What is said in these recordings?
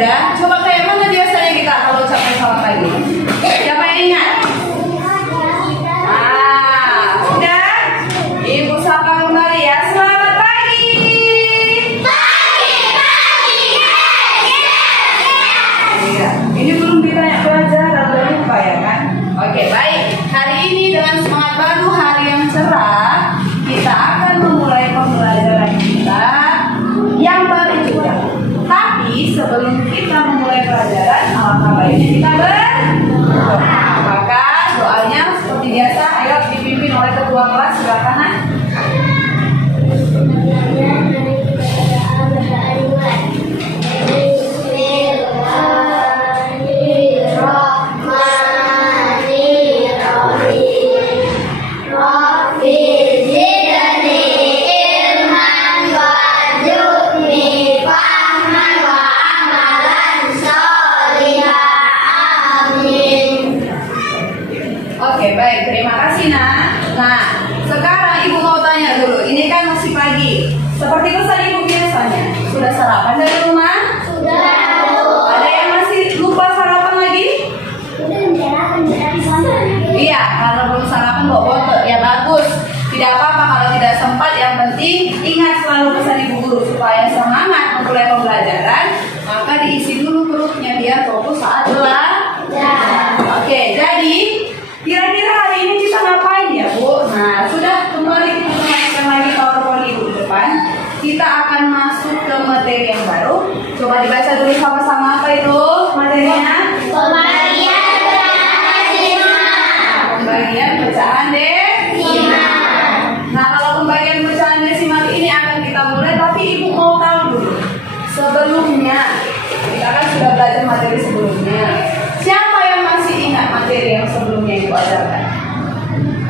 Sudah? Coba kayak mana biasanya kita kalau ucapkan selamat pagi? Siapa yang ingat? Sudah? Ibu sapa kembali ya. Selamat pagi. Iya. Ini belum ditanya pelajaran, udah lupa ya kan? Oke, baik. Hari ini dengan semangat baru, hari yang cerah, kita akan memulai pembelajaran kita yang baru juga. Tapi sebelum kita memulai pelajaran, alangkah baiknya kita berdoa. Maka doanya seperti biasa, ayo dipimpin oleh ketua kelas, silakan. Oke, baik, terima kasih nak. Nah, sekarang ibu mau tanya dulu. Ini kan masih pagi. Seperti pesan ibu biasanya. Sudah sarapan dari rumah? Sudah. Ada yang masih lupa sarapan lagi? Iya, karena belum sarapan bawa botol. Ya bagus. Tidak apa-apa kalau tidak sempat. Yang penting ingat selalu pesan ibu guru supaya semangat memulai pembelajaran. Maka diisi dulu perutnya biar fokus saat belajar. Oke, jadi kira-kira hari ini kita ngapain ya Bu? Nah, sudah kembali kita naikkan lagi PowerPoint ibu di depan. Kita akan masuk ke materi yang baru. Coba dibaca dulu sama-sama apa itu materinya? Pembagian pecahan desimal. Nah, kalau pembagian pecahan desimal ini akan kita mulai, tapi ibu mau tahu dulu. Sebelumnya, kita kan sudah belajar materi sebelumnya. Siapa yang masih ingat materi yang sebelumnya ibu ajarkan?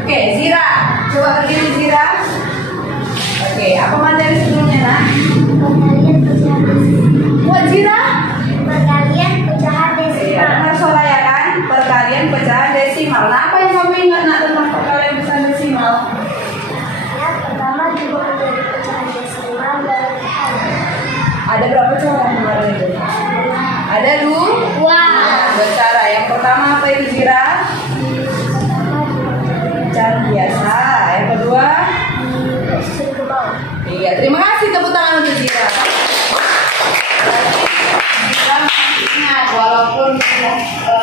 Oke, Zira. Coba berdiri Zira. Oke, apa materi sebelumnya nak? Buat Zira? Perkalian pecahan Iya, dengar suara ya kan? Perkalian pecahan desimal. Nah, apa yang kamu ingat nak tentang perkalian pecahan desimal? Yang pertama juga menjadi pecahan desimal berlebihan. Ada berapa cara kemarin itu? Ada dua. Cara. Yang pertama apa itu Zira? Cara biasa. Yang kedua? Iya, terima kasih tepuk tangan untuk Zira. Zira masih ingat walaupun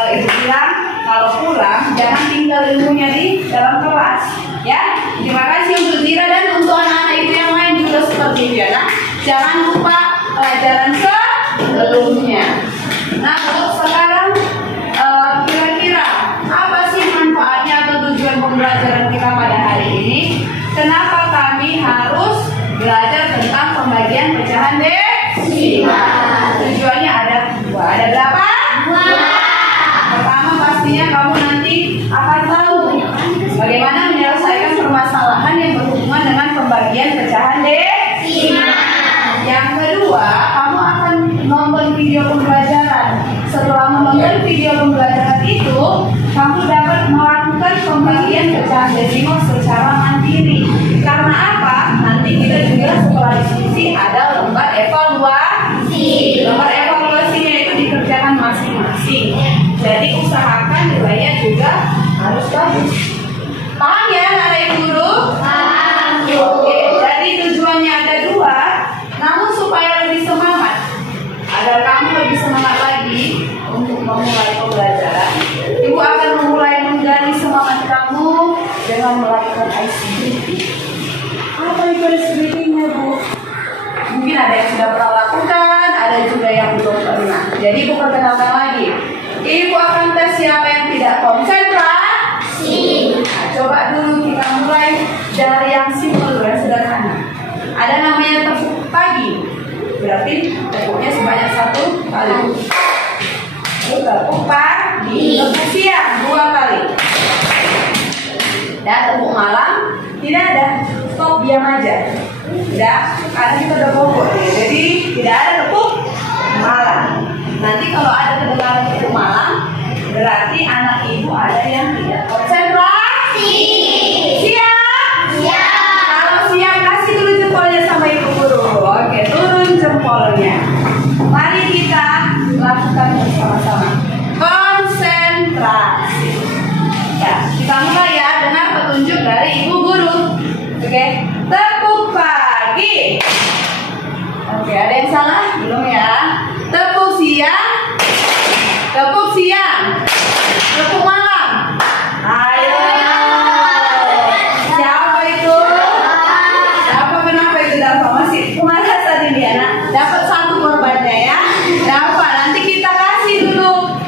ibu bilang kalau pulang jangan tinggal ilmunya di dalam kelas, ya. Terima kasih untuk Zira dan untuk anak-anak itu yang lain juga seperti itu ya. Nah, jangan lupa pelajaran sebelumnya. Nah, untuk sekarang kira-kira apa sih manfaatnya atau tujuan pembelajaran kita pada hari ini? Kenapa kami harus belajar tentang pembagian pecahan desimal? Tujuannya ada dua. Ada berapa? Pertama pastinya kamu nanti akan tahu bagaimana menyelesaikan permasalahan yang berhubungan dengan pembagian pecahan desimal. Yang kedua, kamu akan nonton video pembelajaran. Setelah menonton video pembelajaran itu, kamu dapat melakukan pembagian pecahan desimal secara mandiri. Karena apa? Nanti kita juga setelah diskusi ada lembar evaluasi. Lembar evaluasinya itu dikerjakan masing-masing. Jadi usahakan nilainya juga harus bagus. Paham ya anak ibu guru? Paham. Oke, jadi tujuannya ada dua. Namun supaya lebih semangat, agar kamu lebih semangat lagi untuk memulai pembelajaran, ibu akan memulai menggali semangat kamu dengan melakukan ice breathing. Apa itu ice breathing-nya Bu? Mungkin ada yang sudah pernah lakukan, ada juga yang belum pernah. Jadi ibu perkenalkan lagi. Ibu akan tes siapa yang tidak konsentrasi. Nah, coba dulu kita mulai dari yang simpel, yang sederhana. Ada namanya tepuk pagi, berarti tepuknya sebanyak 1 kali. Tepuk pagi, tepuk siang 2 kali. Dan tepuk malam tidak ada, stop diam aja. Tidak, karena kita udah pokok. Jadi tidak ada tepuk malam. Nanti kalau ada kedengaran tepuk malam, berarti anak ibu ada yang tidak konsentrasi. Siap? Kalau siap kasih dulu jempolnya sama ibu guru. Oke, turun jempolnya. Mari kita Oke, ada yang salah? Belum ya? Tepuk siang. Tepuk siang. Tepuk malam. Ayo. Siapa itu? Siapa kenapa itu dapat? Masih kemarin tadi dia dapat satu korbannya ya. Dapat. Nanti kita kasih dulu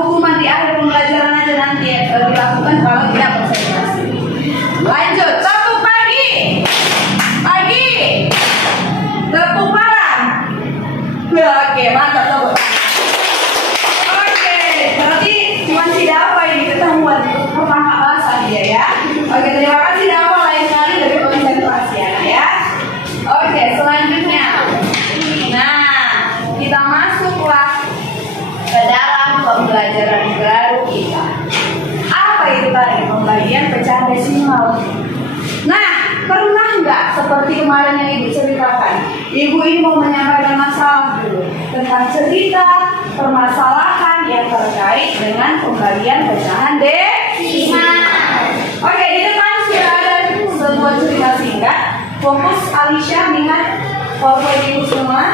hukuman di akhir pembelajaran aja nanti dilakukan kalau tidak konsentrasi. Lanjut. Tepuk pagi. Pagi. Tepuk malam. Oke, mantap tepuk. Oke, berarti cuma si Dava ini ketemuan pertama bahasa dia ya. Oke, terima kasih Dava, lain kali lebih konsentrasi ya. Oke, selanjutnya. Nah, kita masuklah ke dalam pembelajaran baru kita. Apa itu tadi? Pembagian pecahan desimal. Nah, pernah nggak seperti kemarin yang Ibu ceritakan? Ibu ini mau menyampaikan masalah dulu tentang cerita permasalahan yang terkait dengan pembagian pecahan desimal. Oke, di depan sudah ada sebuah cerita singkat. Fokus Alicia, lihat PowerPoint Ibu semua.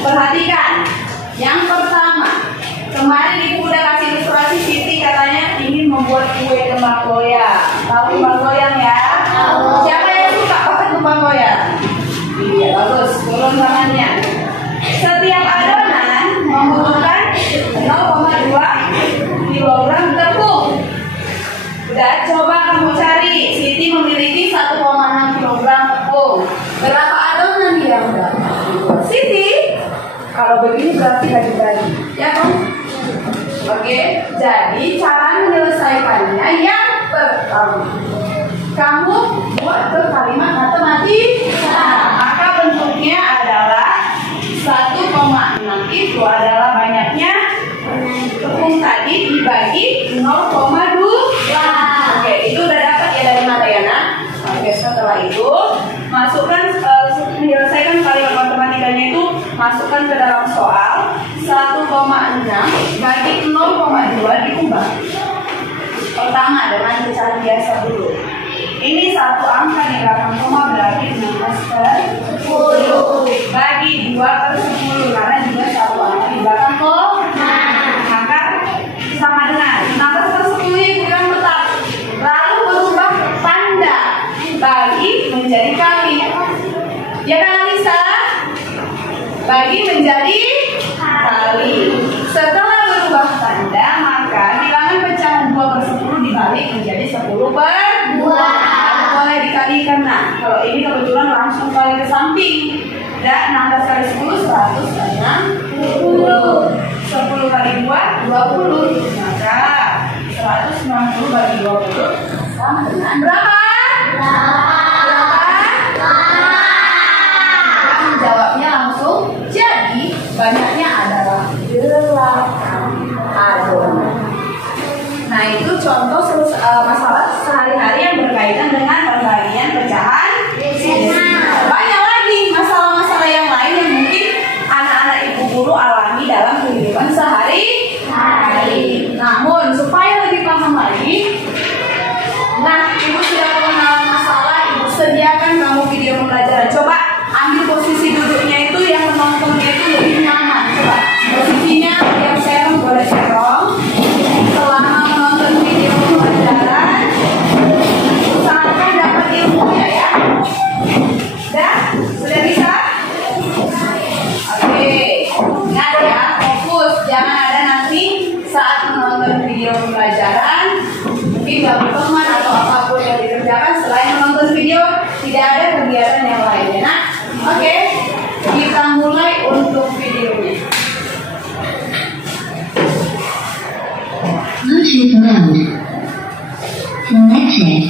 Perhatikan. Yang pertama, kemarin Ibu udah kasih ilustrasi. Siti katanya ingin membuat kue kembang goyang. Tahu kembang goyang ya? Tahu. Siapa yang suka pakai kembang goyang? Iya, bagus. Turun tangannya. Setiap adonan membutuhkan 0,2 kg tepung. Udah, coba kamu cari. Siti memiliki 1,6 kg tepung. Berapa adonan dia? Siti? Kalau begini berarti bagi-bagi. Ya kan? Oke, jadi cara menyelesaikannya yang pertama, kamu buat ke kalimat matematika. Maka bentuknya adalah 1,6 itu adalah banyaknya tepung tadi dibagi 0,2. Oke, itu udah dapat ya dari Mariana. Oke, setelah itu masukkan menyelesaikan kalimat matematikanya itu masukkan ke dalam soal 1,6 bagi 0,2 diubah. Pertama dengan pecahan biasa dulu. Ini satu angka di belakang koma berarti 16/10 bagi 2/10 karena juga satu angka di belakang koma. Maka sama dengan 16/10 bukan tetap. Lalu berubah tanda bagi menjadi kali. Ya kan Alisa? Bagi menjadi kali. Setelah berubah tanda, maka bilangan pecahan 2/10 dibalik menjadi 10/2. Boleh dikalikan. Nah, kalau ini kebetulan langsung kali ke samping. Dan 16 kali 10, 160. 10 kali 2, 20. Maka 160 bagi 20 sama dengan berapa? Jawabnya langsung. Jadi banyaknya adalah 8 adonan. Nah, itu contoh masalah sehari-hari yang berkaitan dengan pembagian pecahan desimal. Banyak lagi masalah-masalah yang lain yang mungkin anak-anak ibu guru alami dalam kehidupan sehari-hari. Namun supaya lebih paham lagi, nah ibu sudah mengenal masalah, ibu sediakan kamu video pembelajaran. Coba ambil posisi duduknya itu yang menontonnya itu lebih nyaman. Coba posisinya yang serong boleh serong. Selama menonton video pembelajaran, usahakan dapat ilmunya ya. Dah? Sudah bisa? Oke. Ingat ya, fokus. Jangan ada nanti saat menonton video pembelajaran mungkin gak berteman atau apapun yang dikerjakan selain menonton video, tidak ada kegiatan yang lainnya. Nah, oke, kita mulai untuk videonya. Bluetooth mode connected.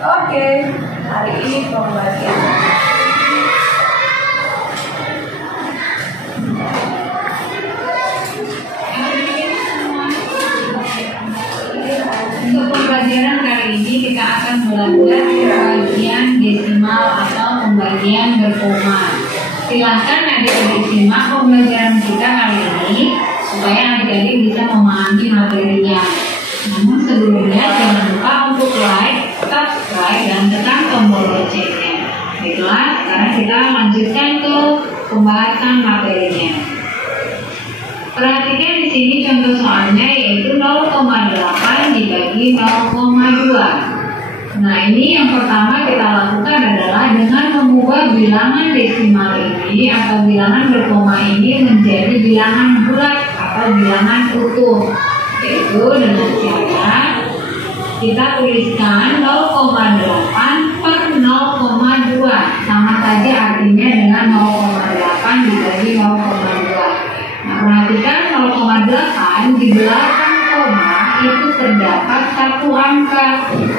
Oke, hari ini pembagian. Untuk pembelajaran kali ini kita akan belajar pembagian desimal atau pembagian berkoma. Silahkan adik-adik simak pembelajaran kita kali ini supaya adik-adik bisa memahami materinya. Namun sebelumnya jangan lupa untuk like, subscribe, dan tekan tombol loncengnya. Baiklah, sekarang kita lanjutkan ke pembahasan materinya. Perhatikan di sini contoh soalnya yaitu 0,8 dibagi 0,2. Nah, ini yang pertama kita lakukan adalah dengan mengubah bilangan desimal ini atau bilangan berkoma ini menjadi bilangan bulat atau bilangan utuh, yaitu dengan cara kita tuliskan 0,8 per 0,2, sama saja artinya dengan 0,8 dibagi 0,2. Nah, perhatikan 0,8 di belakang koma itu terdapat satu angka.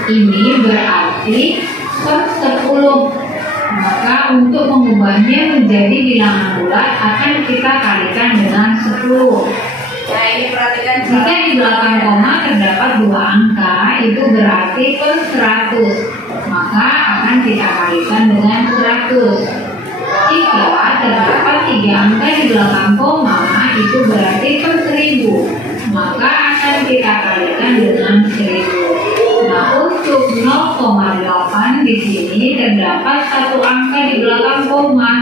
Ini berarti per 10. Maka untuk mengubahnya menjadi bilangan bulat akan kita kalikan dengan 10. Nah, ini perhatikan Jika di belakang koma terdapat dua angka, itu berarti per 100. Maka akan kita kalikan dengan 100. Jika terdapat 3 angka di belakang koma, itu berarti per 1000. Maka akan kita kalikan dengan 1000. Nah, untuk 0,8 di sini terdapat satu angka di belakang koma,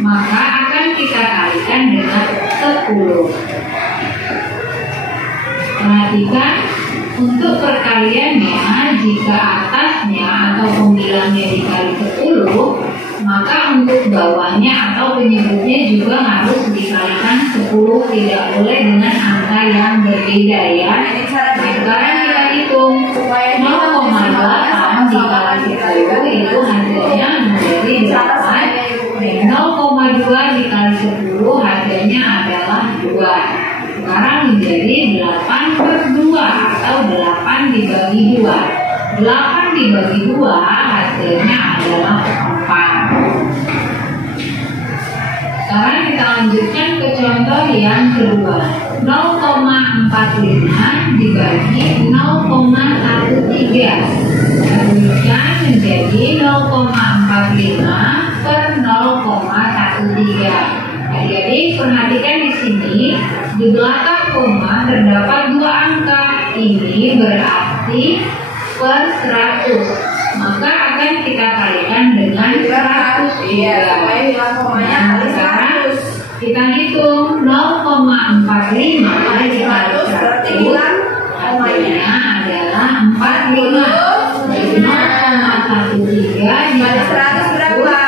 maka akan kita kalikan dengan 10. Perhatikan untuk perkaliannya, jika atasnya atau pembilangnya dikali 10, maka untuk bawahnya atau penyebutnya juga harus dikalikan 10, tidak boleh dengan angka yang berbeda ya. Ini cara Nah, sekarang kita hitung 0,8 dikali 10 itu hasilnya menjadi 8. 0,2 dikali 10 hasilnya adalah 2. Sekarang menjadi 8 per 2 atau 8 dibagi 2. 8 dibagi 2 hasilnya adalah 4. Sekarang kita lanjutkan ke contoh yang kedua. 0,45 dibagi 0,13. Tuliskan menjadi 0,45 per 0,13. Adik-adik perhatikan di sini, di belakang koma terdapat dua angka. Ini berarti per 100. Maka akan kita kalikan dengan 100 Iya, juga. supaya bilang komanya Nah, kali sekarang 100. kita hitung 0,45 dikali 100 berarti 100 bilang komanya adalah 45. Jadi 0,13 Kali 100 berapa?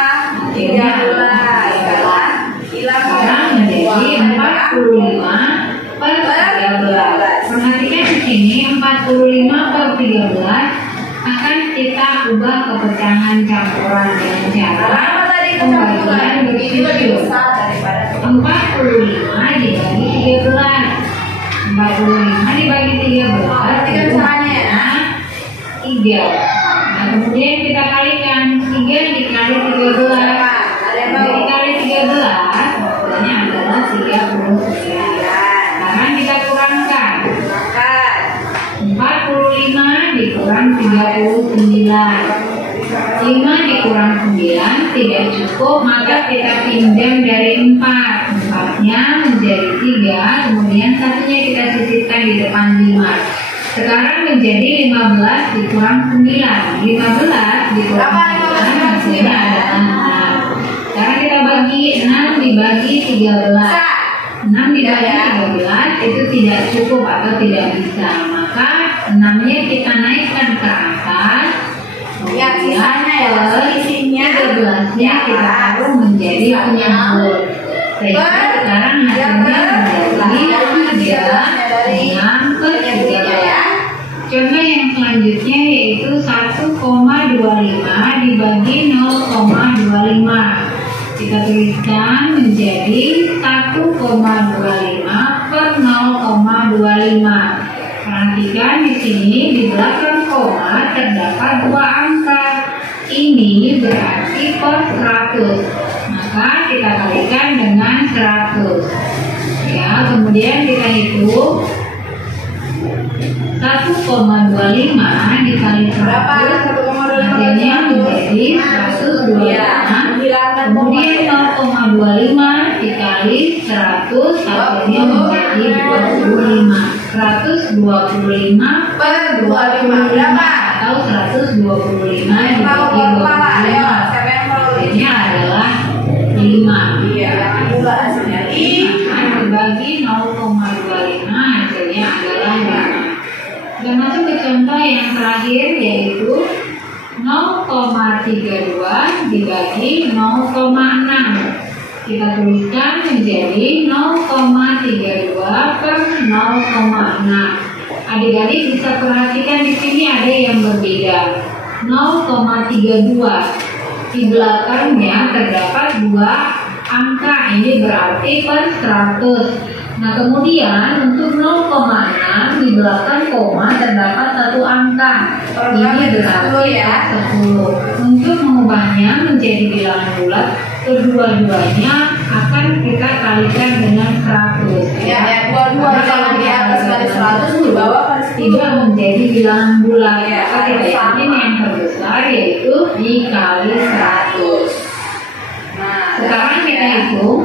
13. Sekarang menjadi 45 per 13. Perhatikan di sini 45 per 13 akan kita ubah ke pecahan campuran dengan cara Kenapa tadi pembagian kecampuran? Ini lebih bersusun. besar daripada 45 dibagi 13. 45 dibagi 13 Perhatikan itu caranya ya. 3. Nah, kemudian kita kalikan 3 dikali 13. Ada yang 3 tahu? dikali 13 hasilnya adalah 39. Sekarang kita kurangkan. Makan. 45 dikurang 39. 5 dikurang 9 tidak cukup, maka kita pinjam dari 4. 4-nya menjadi 3, kemudian satunya kita sisihkan di depan 5. Sekarang menjadi 15 dikurang 9. 15 dikurang 9 hasilnya adalah 6. Sekarang kita bagi 6 dibagi 13. 6 dibagi 13 itu tidak cukup atau tidak bisa. Maka 6-nya kita naikkan ke atas. Ya, sisanya ya, selisihnya 13-nya kita taruh menjadi penyambut. Sehingga sekarang hasilnya menjadi 3, 6 per 13. Contoh yang selanjutnya yaitu 1,25 dibagi 0,25. Kita tuliskan menjadi 1,25 per 0,25. Perhatikan di sini di belakang koma terdapat dua angka. Ini berarti per 100. Maka kita kalikan dengan 100. Ya, kemudian kita hitung 1,25 dikali 100 Berapa? hasilnya menjadi 125. Kemudian 0,25 dikali 100 hasilnya menjadi 25. 125 Per 25 berapa? atau 125 Tahu dibagi berapa? Ayo, 25 siapa yang tahu? hasilnya adalah 5. Iya. kedua hasilnya 5 dibagi 0,25 hasilnya adalah 5. Dan masuk ke contoh yang terakhir yaitu 0,32 dibagi 0,6. Kita tuliskan menjadi 0,32 per 0,6. Adik-adik bisa perhatikan di sini ada yang berbeda. 0,32 di belakangnya terdapat 2 angka, ini berarti per 100. Nah kemudian untuk 0,6 di belakang koma terdapat 1 angka, ini berarti ya 10. Untuk mengubahnya menjadi bilangan bulat, kedua-duanya akan kita kalikan dengan 100. Ya, dua-duanya di atas garis 100, di bawah garis 10. Tidak menjadi bilangan bulat. Ya, Kita yakin yang terbesar yaitu dikali 100. Nah, Sekarang kita hitung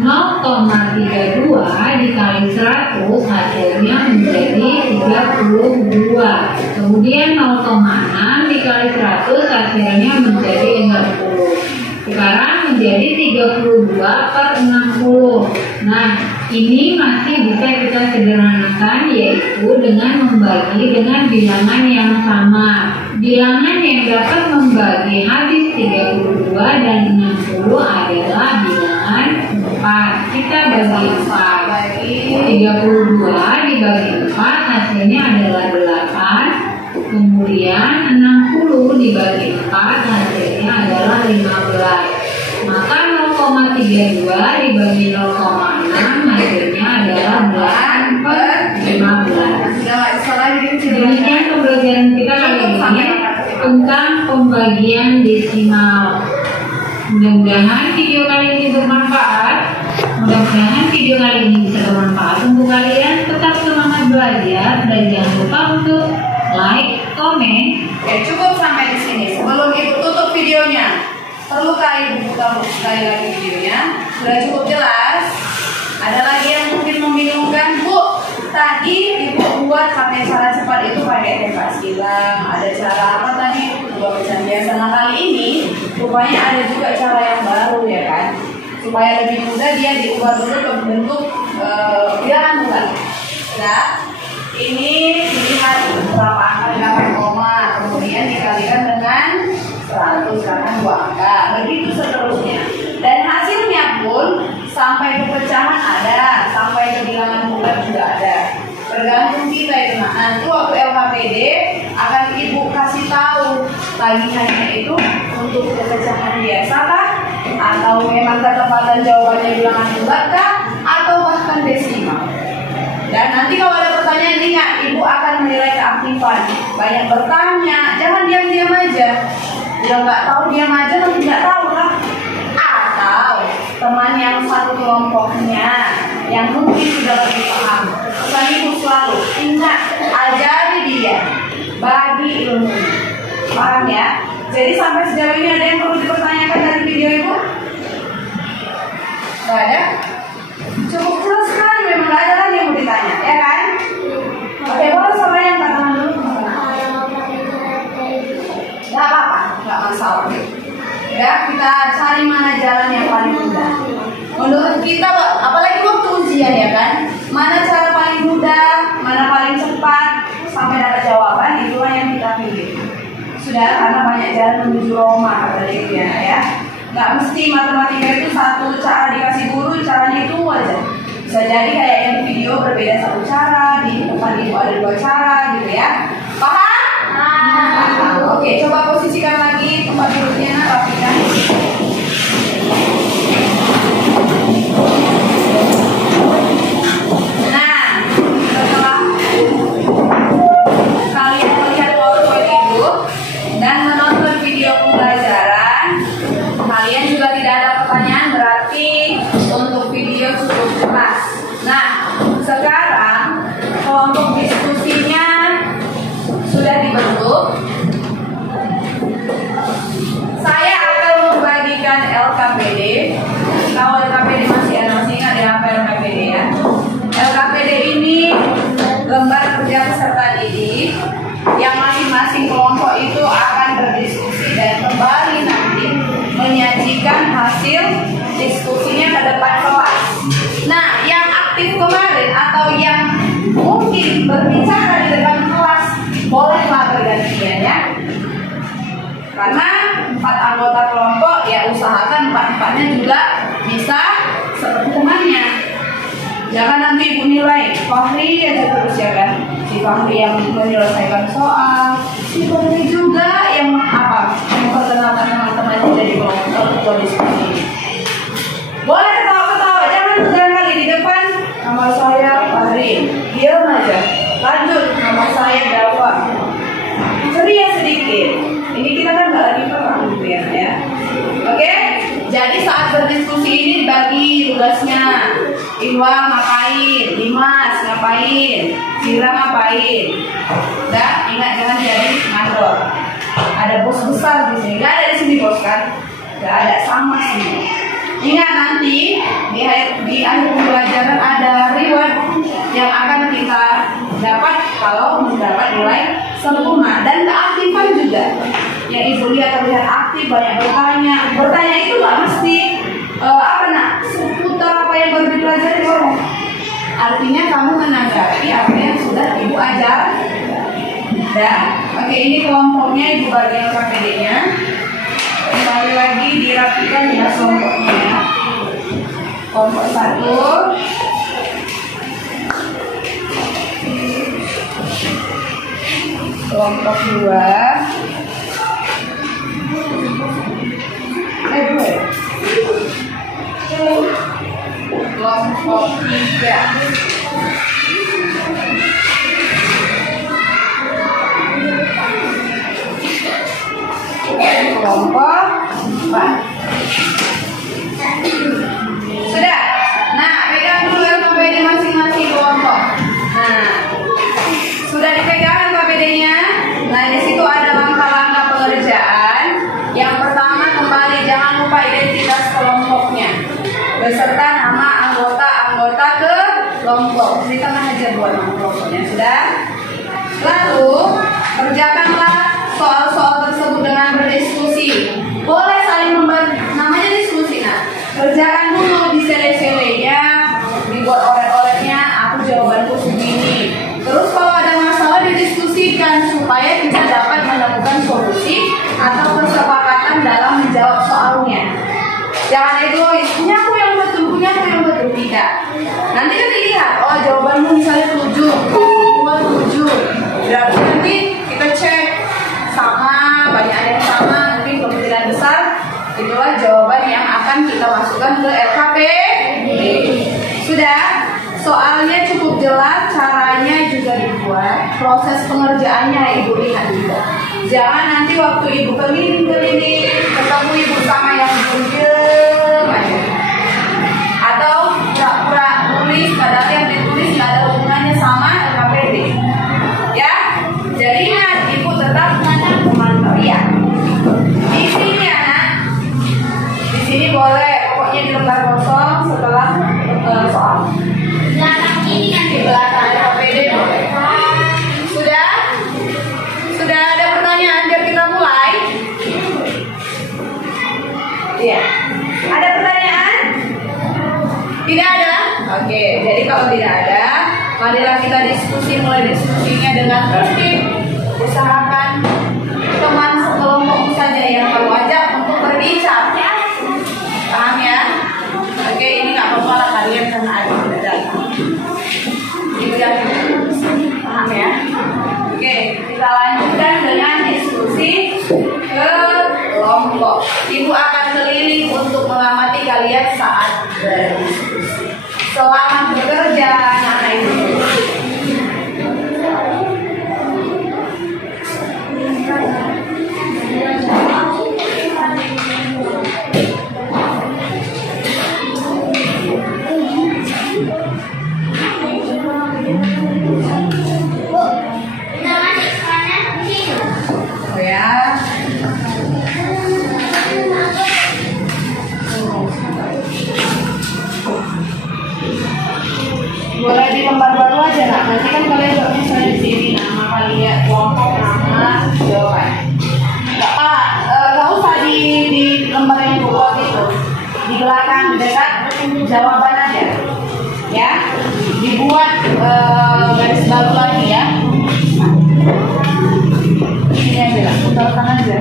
0,32 dikali 100 hasilnya menjadi 32. Kemudian 0,6 dikali 100 hasilnya menjadi 60. Sekarang menjadi 32 per 60. Nah, ini masih bisa kita sederhanakan yaitu dengan membagi dengan bilangan yang sama. Bilangan yang dapat membagi habis 32 dan 60 adalah bilangan 4. Kita bagi 4. 32 dibagi 4 hasilnya adalah 8. Kemudian 60 dibagi 4 hasilnya adalah 15. Maka 0,32 dibagi 0,6 hasilnya adalah 8 per 15. Demikian pembelajaran kita kali ini tentang pembagian desimal. Mudah-mudahan video kali ini bermanfaat. Mudah-mudahan video kali ini bisa bermanfaat untuk kalian. Tetap semangat belajar dan jangan lupa untuk like, komen. Oke, cukup sampai di sini. Sebelum ibu tutup videonya, perlukah ibu buka sekali lagi videonya? Sudah cukup jelas? Ada lagi yang mungkin membingungkan, Bu? Tadi ibu buat pakai cara cepat itu pakai tempat silang. Ada cara apa tadi? Dua pecahan biasa. Nah kali ini rupanya ada juga cara yang baru ya kan? Supaya lebih mudah dia diubah dulu ke bentuk bilangan bulat. Nah, ini dilihat berapa angka dapat koma, kemudian dikalikan dengan 100 karena 2 angka. Begitu seterusnya. Dan hasilnya pun sampai ke pecahan ada, sampai ke bilangan bulat juga ada. Tergantung kita itu. Nah, nanti waktu LKPD akan ibu kasih tahu tagihannya itu untuk pecahan biasa kah? Atau memang ketepatan jawabannya bilangan bulat kah? Atau bahkan desimal. Dan nanti kalau ada pertanyaan ingat, ibu akan menilai keaktifan. Banyak bertanya, jangan diam-diam aja. Udah nggak tahu diam aja, nanti nggak tahu lah. Atau teman yang satu kelompoknya yang mungkin sudah lebih paham. Pesan ibu selalu ingat, ajari dia, bagi ilmu. Paham ya? Jadi sampai sejauh ini ada yang perlu dipertanyakan dari video ibu? Gak ada? Cukup jelas sekali, memang gak ada lagi yang mau ditanya, ya kan? Oke, boleh sama yang tangan dulu. Gak apa-apa, gak masalah. Ya, kita cari mana jalan yang paling mudah. Menurut kita, apalagi waktu ujian ya kan, mana cara paling mudah, mana paling cepat sampai dapat jawaban, itulah yang kita pilih. Sudah, karena banyak jalan menuju Roma kata dia ya. Nggak mesti matematika itu satu cara dikasih guru, caranya itu aja. Bisa jadi kayak yang video berbeda satu cara, di depan itu ada 2 cara gitu ya. Paham? Paham. Oke, coba posisikan lagi tempat duduknya, rapikan. Nah, setelah kalian melihat PowerPoint itu dan menonton video pembelajaran, kalian juga tidak ada pertanyaan, berarti untuk video cukup jelas. Nah, sekarang kelompok diskusinya sudah dibentuk. Saya akan membagikan LKPD. Kalau LKPD masih ingat ya apa LKPD ya? LKPD ini lembar kerja peserta didik yang masing-masing kelompok itu akan berdiskusi dan kembali nanti menyajikan hasil diskusinya ke depan bisa seperti temannya. Jangan nanti ibu nilai Fahri aja terus ya kan, si Fahri yang menyelesaikan soal, si Fahri juga yang memperkenalkan teman-temannya jadi kelompok diskusi. Boleh ketawa-ketawa, jangan tegang kali di depan. Nama saya Fahri, diam aja. Lanjut, nama saya Dawa. Ceria sedikit. Ini kita kan nggak lagi perang gitu ya. Oke, jadi saat berdiskusi ini dibagi tugasnya. Iwa ngapain, Dimas ngapain, Sira ngapain. Dan ingat jangan jadi mandor. Ada bos besar di sini, nggak ada di sini bos kan? Nggak ada, sama semua. Ingat nanti di akhir pembelajaran ada reward yang akan kita dapat kalau mendapat nilai sempurna, dan keaktifan juga. Yang ibu lihat terlihat aktif, banyak bertanya. Bertanya itu nggak mesti seputar apa yang baru dipelajari boleh. Artinya kamu menanggapi apa yang sudah ibu ajar. Dan oke, ini kelompoknya ibu bagian KPD-nya. Kembali lagi dirapikan ya kelompoknya ya. Kelompok 1, kelompok 2, kelompok 3, kelompok 4. Sudah. Nah, pegang dulu LKPD masing-masing kelompok. Nah, sudah dipegang LKPD-nya. Nah, di situ ada langkah-langkah pengerjaan. Yang pertama, kembali jangan lupa identitas kelompoknya beserta nama anggota ke kelompok. Di tengah aja buat nama kelompoknya. Sudah. Lalu kerjakanlah soal-soal tersebut dengan berdiskusi. Boleh saling membantu, namanya diskusi. Nah, kerjakan dulu di sele-selenya, dibuat oret-oretnya. Aku jawabanku segini. Terus kalau ada masalah didiskusikan supaya kita dapat menemukan solusi atau kesepakatan dalam menjawab soalnya. Jangan egois, punya aku yang betul, tidak. Nanti kan dilihat, oh jawabanmu misalnya 7, 7. Berarti nanti kita cek sama, banyak ada yang sama, mungkin kemungkinan besar itulah jawaban yang akan kita masukkan ke LKPD. Sudah, soalnya cukup jelas, caranya juga dibuat, proses pengerjaannya ibu lihat juga. Jangan nanti waktu ibu keliling-keliling ketemu ibu sama yang diem aja, atau pura-pura nulis padahal yang ditulis nggak ada hubungannya sama LKPD. Ya, jadi ingat ibu tetap memantau ya. Di sini anak, di sini boleh pokoknya di lembar kosong setelah soal. Belakang ini kan Di belakang LKPD boleh. Sudah ada pertanyaan biar kita mulai. Iya. Ada pertanyaan? Tidak ada? Oke, jadi kalau tidak ada, marilah kita mulai diskusinya dengan tertib. Usahakan teman sekelompok saja yang kalau ajak untuk berbicara. Paham ya? Oke, ini nggak apa-apa lah kalian karena ada yang tidak datang. Ibu yakin? Paham ya? Oke, kita lanjutkan dengan diskusi ke kelompok. Ibu akan keliling untuk mengamati kalian saat berdiskusi. Selamat bekerja, anak ibu. Boleh di lembar baru aja nak. Nanti kan kalian nggak misalnya di sini nama kalian, kelompok, nama, jawaban. Nggak usah di lembar yang dulu gitu. Di belakang dekat jawaban aja. Ya, dibuat garis baru lagi ya. Ini aja lah, putarkan aja.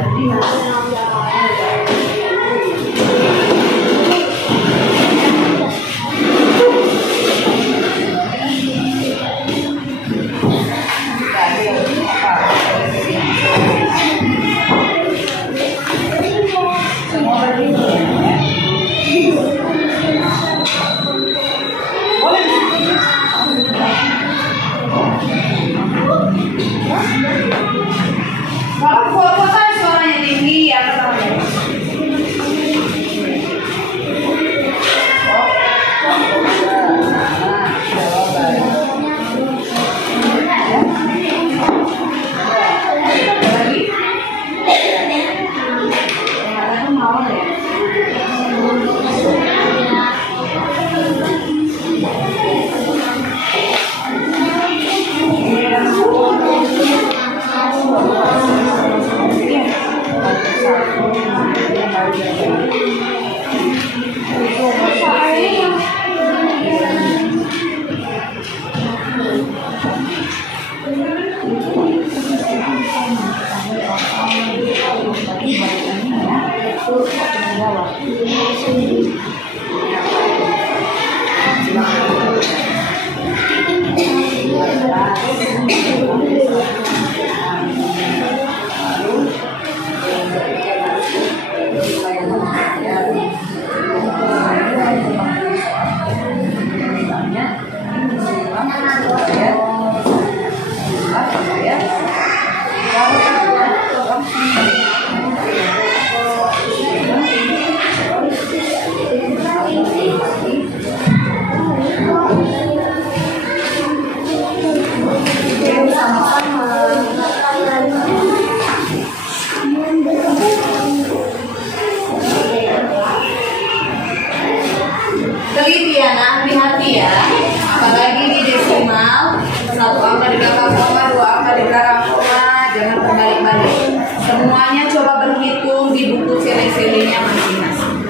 teliti ya nak, hati-hati ya. Apalagi di desimal, 1 angka di belakang koma, 2 angka di belakang koma, jangan terbalik-balik. Semuanya coba berhitung di buku sele-selenya masing-masing.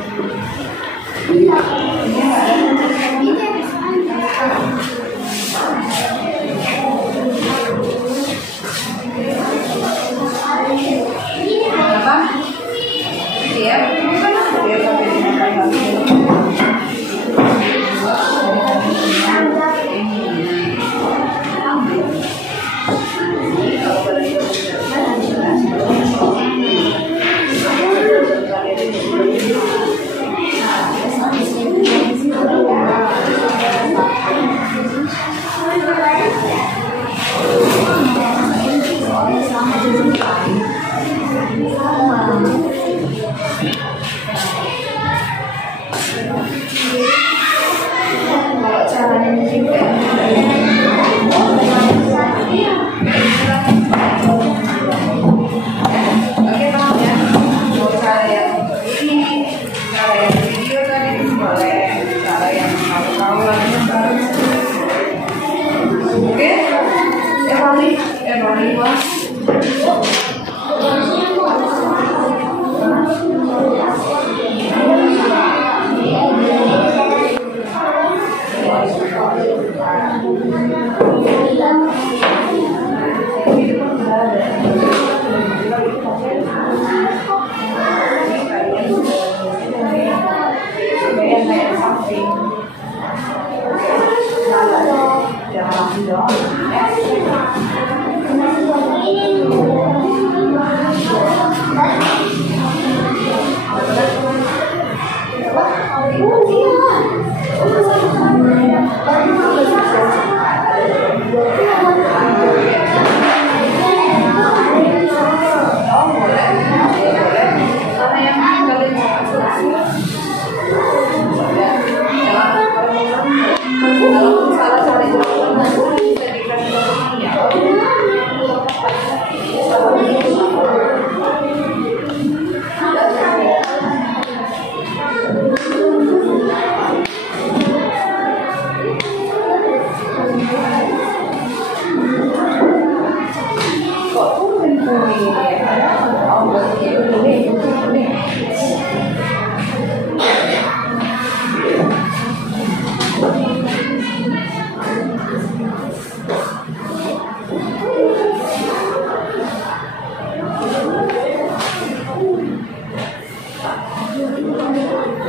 Apa? Siap?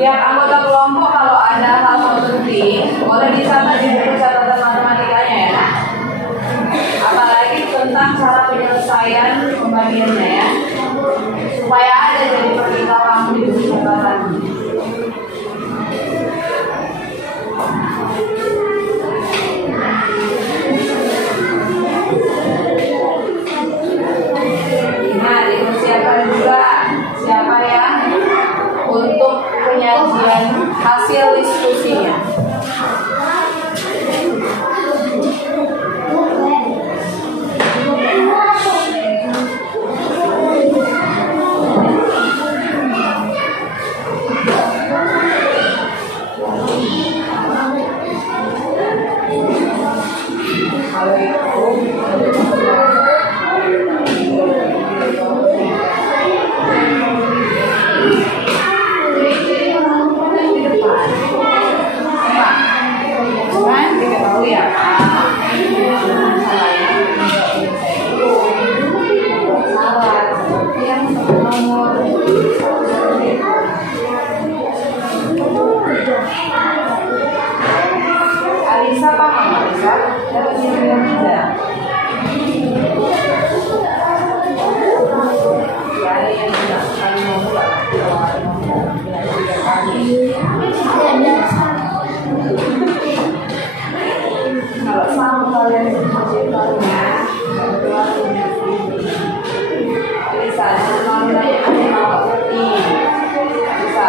Tiap anggota kelompok kalau ada hal penting boleh dicatat di buku catatan matematikanya ya. Apalagi tentang cara penyelesaian pembagiannya ya. Supaya ada jadi perintah kamu di buku catatan. Nah, dipersiapkan juga siapa yang untuk penyajian hasil diskusinya. Alisa paham Alisa? Dapat yang tidak? Ya, ada yang tidak kali mau pulang. Kalau sama kalian menceritakannya, Alisa, mau nanya mau ngerti? Alisa.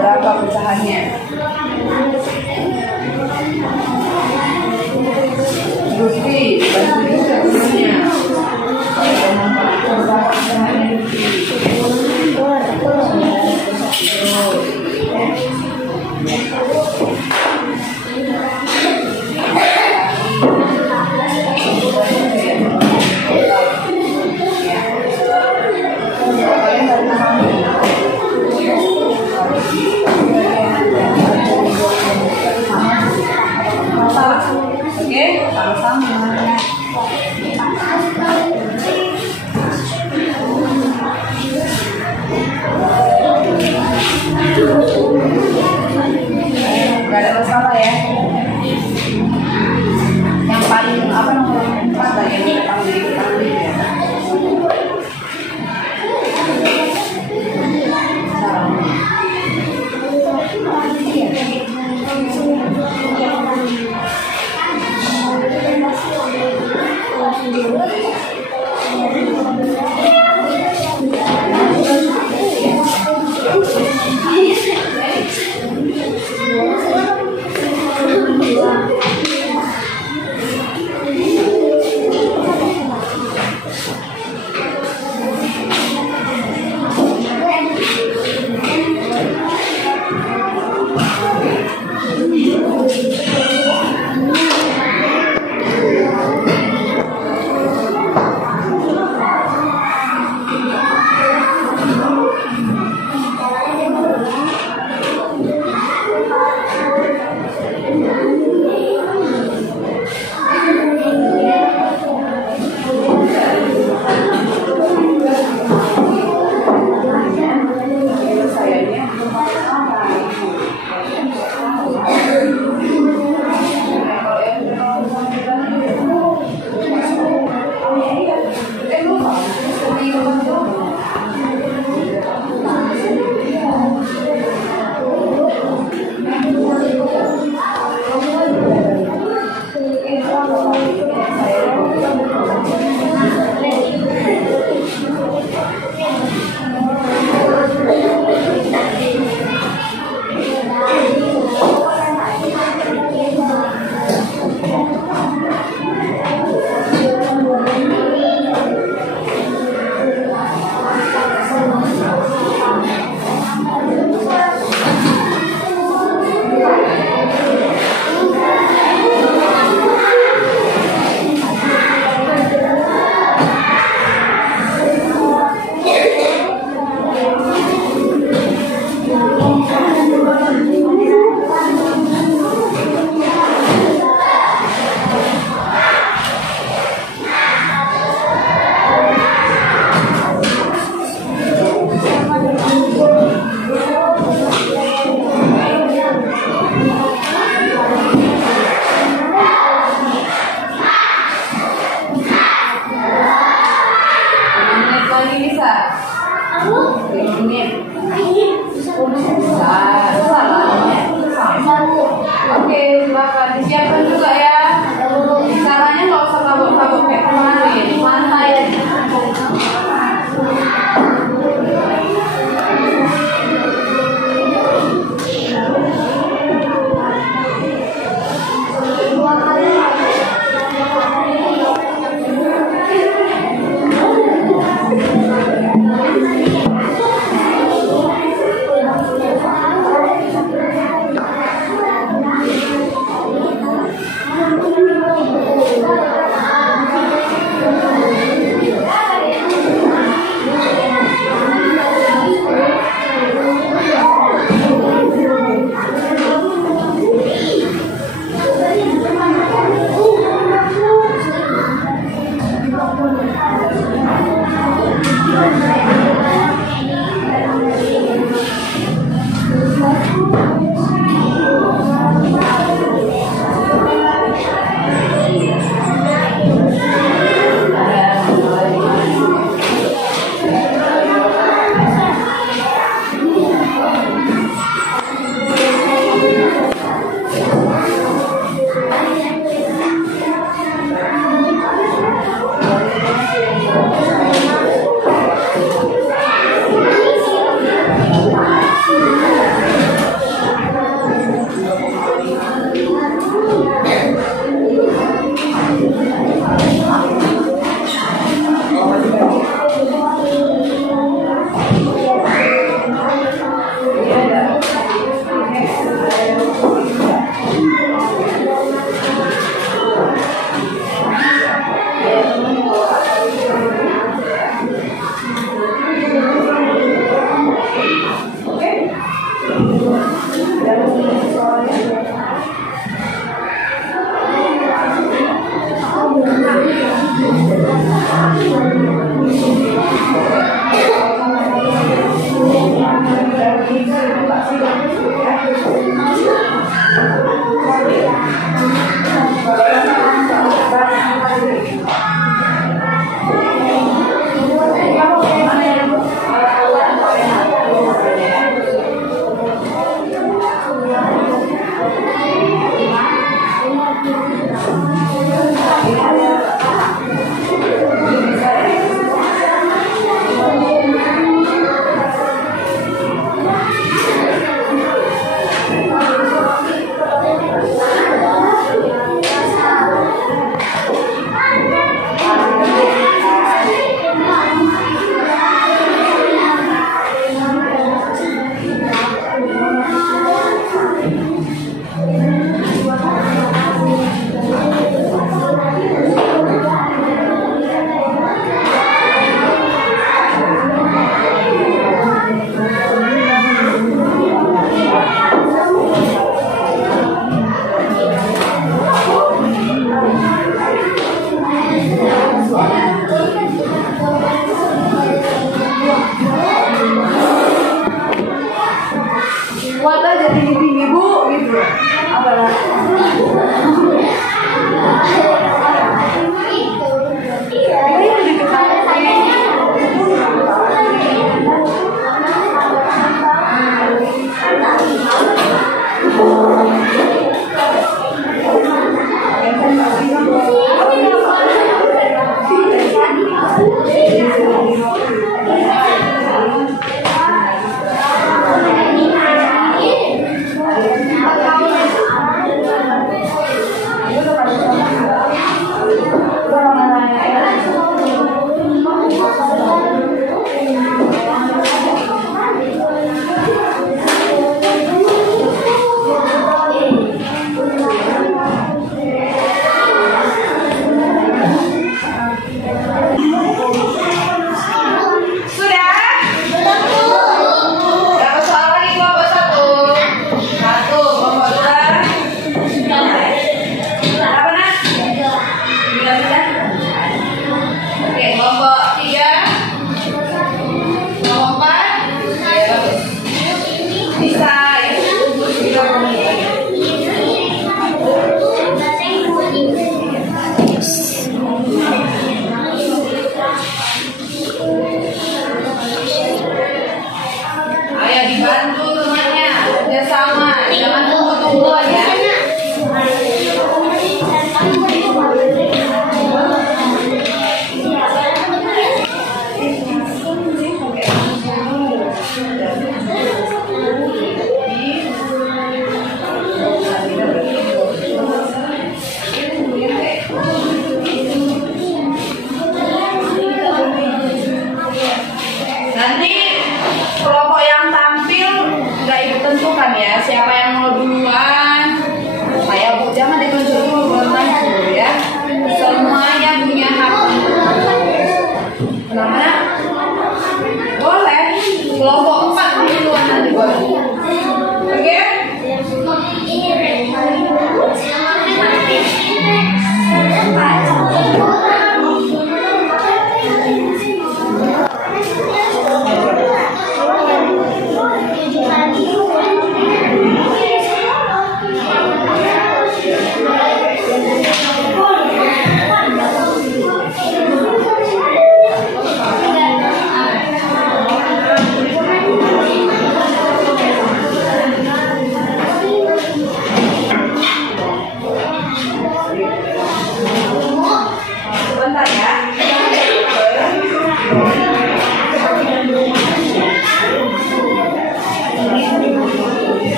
Berapa pecahannya? Lutfi, bantu juga temannya. Berapa pecahannya Lutfi? Oke, sama-sama. Gak ada masalah ya. Yang paling apa nomor 4 lagi yang kita ambil ya. Oke, silakan disiapkan juga ya. Caranya nggak usah kabur-kabur kayak kemarin, santai aja.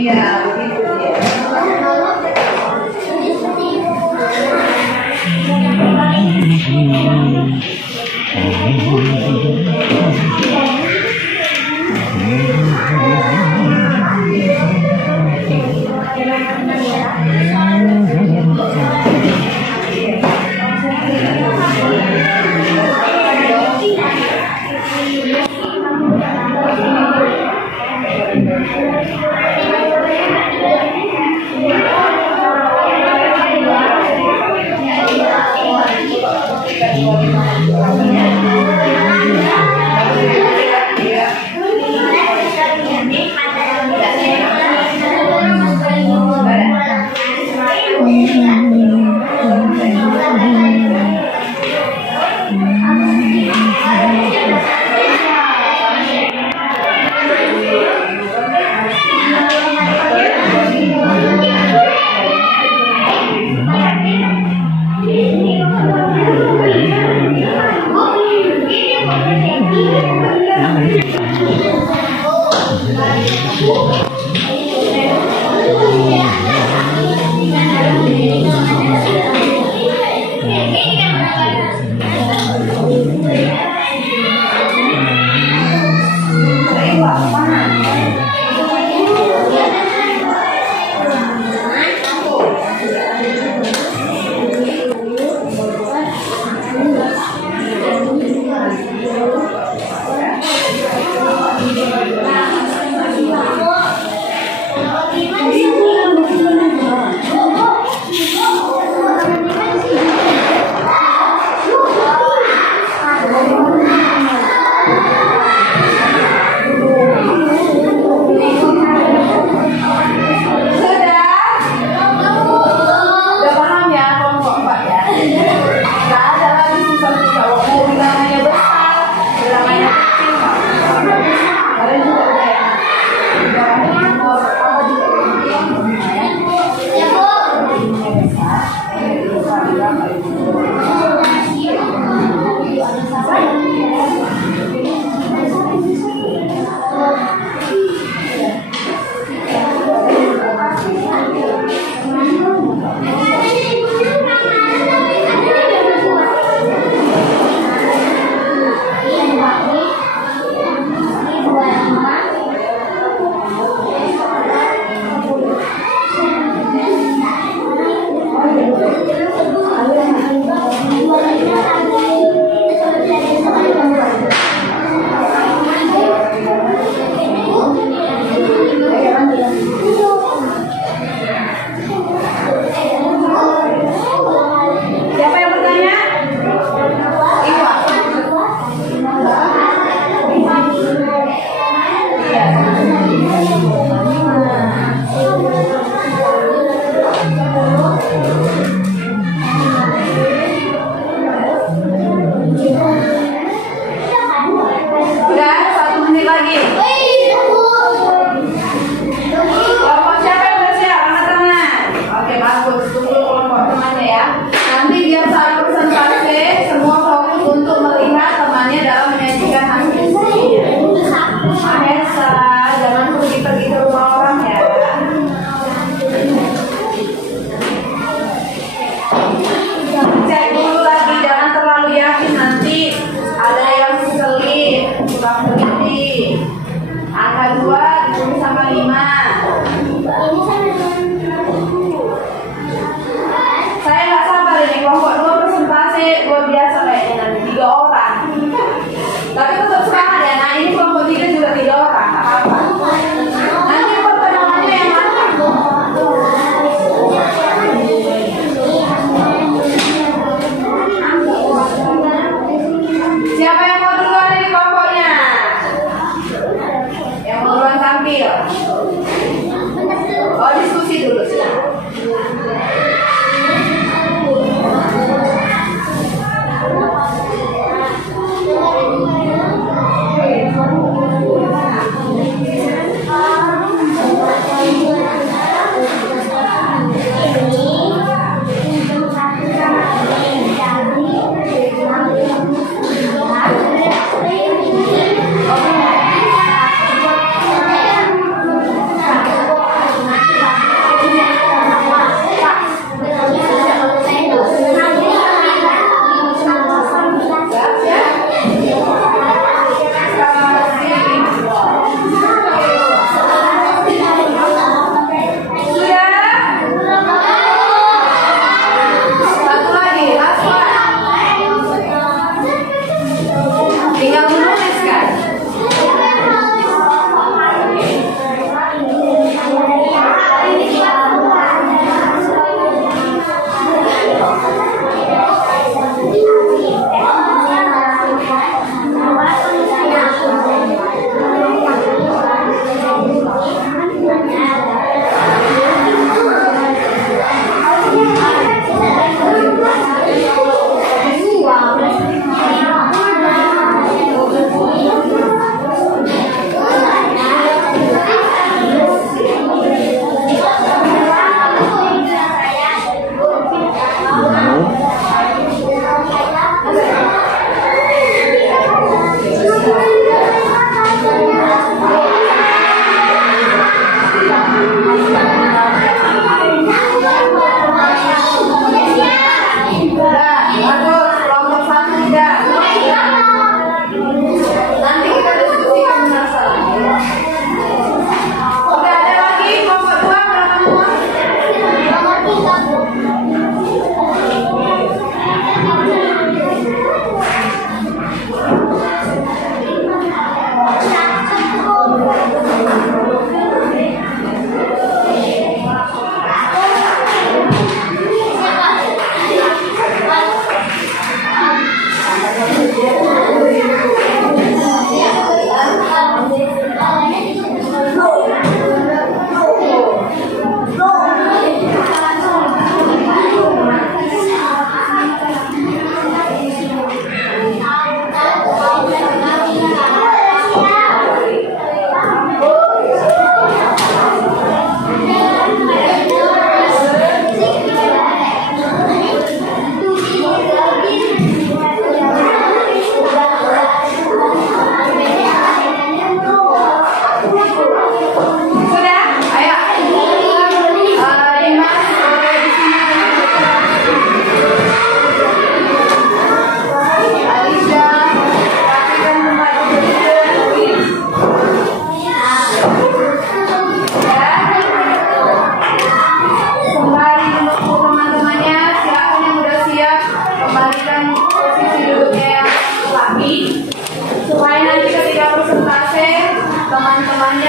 Iya, begitu dia.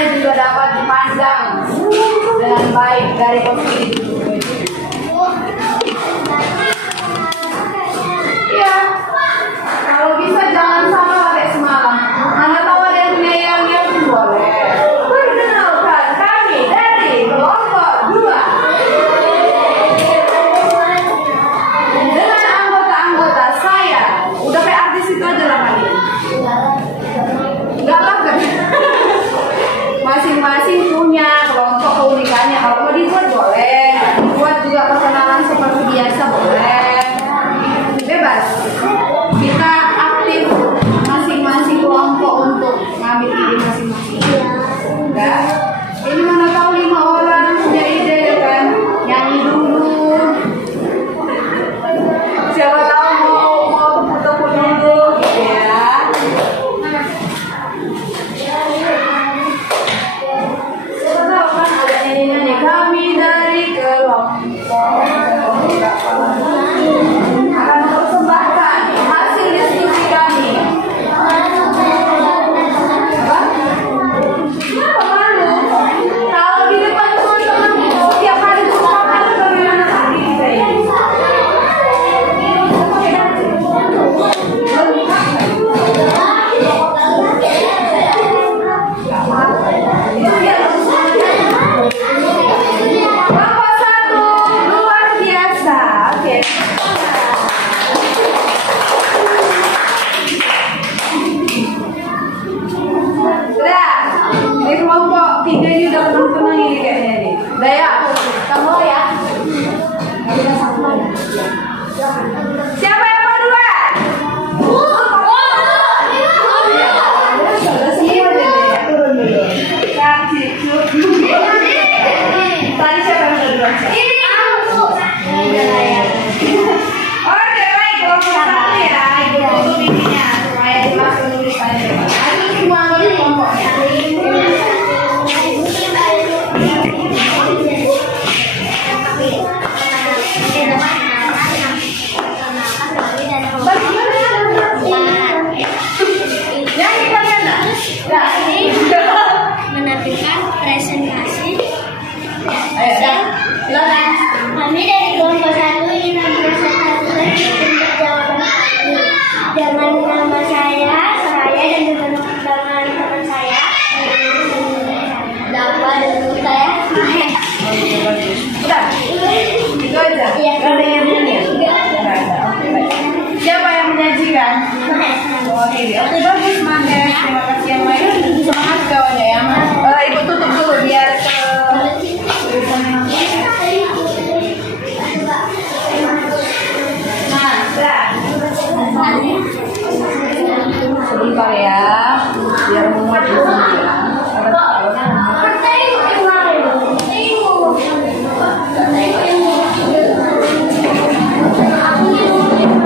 tulisannya juga dapat dipandang dengan baik dari posisi duduk. Iya, kalau bisa jangan sama kayak semalam. Mana tahu ada yang punya yang boleh. Perkenalkan kami dari kelompok 2 dengan anggota-anggota saya. Udah kayak artis itu aja lah kalian. Enggak lah kan? Masing-masing punya kelompok keunikannya. Kalau mau dibuat boleh, dibuat juga perkenalan seperti biasa boleh. Bebas. Kita aktif masing-masing kelompok untuk ngambil ide masing-masing. Enggak? Ini mana tahu 5 orang punya ide ya kan? Nyanyi dulu. Siapa tahu mau tepuk dulu gitu ya. Siapa tahu kan ada nyanyi-nyanyi kami dari kelompok akan mempersembahkan hasil diskusi kami. Apa? Kenapa malu? Kalau di depan teman-teman tiap hari suka malu bagaimana tadi saya? Kelompok 1 luar biasa. Oke. Udah. Ini kelompok 3 ini udah tenang-tenang ini kayaknya nih. Udah ya. Kamu ya. Siapa yang mau duluan? Turun dulu. Tadi siapa yang duluan? Oke, baik. Kelompok 1 ya. Tutup ininya supaya jelas penulisannya. Ayo semua ambil kelompoknya. Nyanyi kalian dah? Menampilkan presentasi. Ayo dah. Silakan. Kami dari kelompok 1 ingin mempresentasikan untuk jawaban dengan nama saya dan dengan teman saya. Dapat dulu saya. Udah. Itu aja. Iya. Gak ada yang nyanyi. Siapa yang menyajikan? Oke, bagus Mandes. Terima kasih yang lain. Semangat kawannya ya. Ibu tutup dulu biar Nah, dah. Sebentar ya, biar muat di sini ya.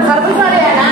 Kartu Sariana.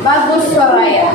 Bagus suaranya.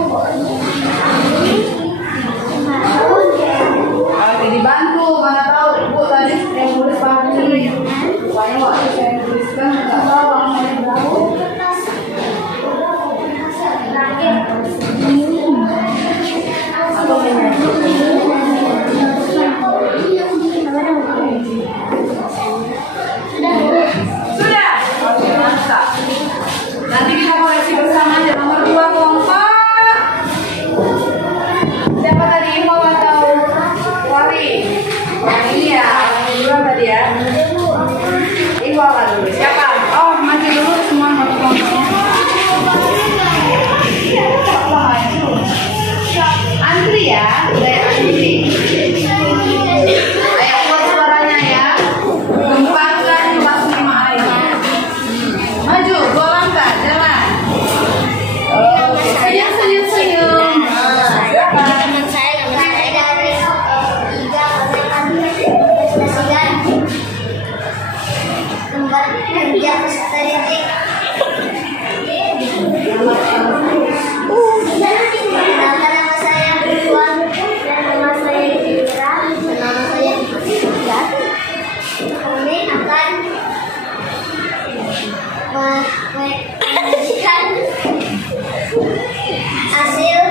hasil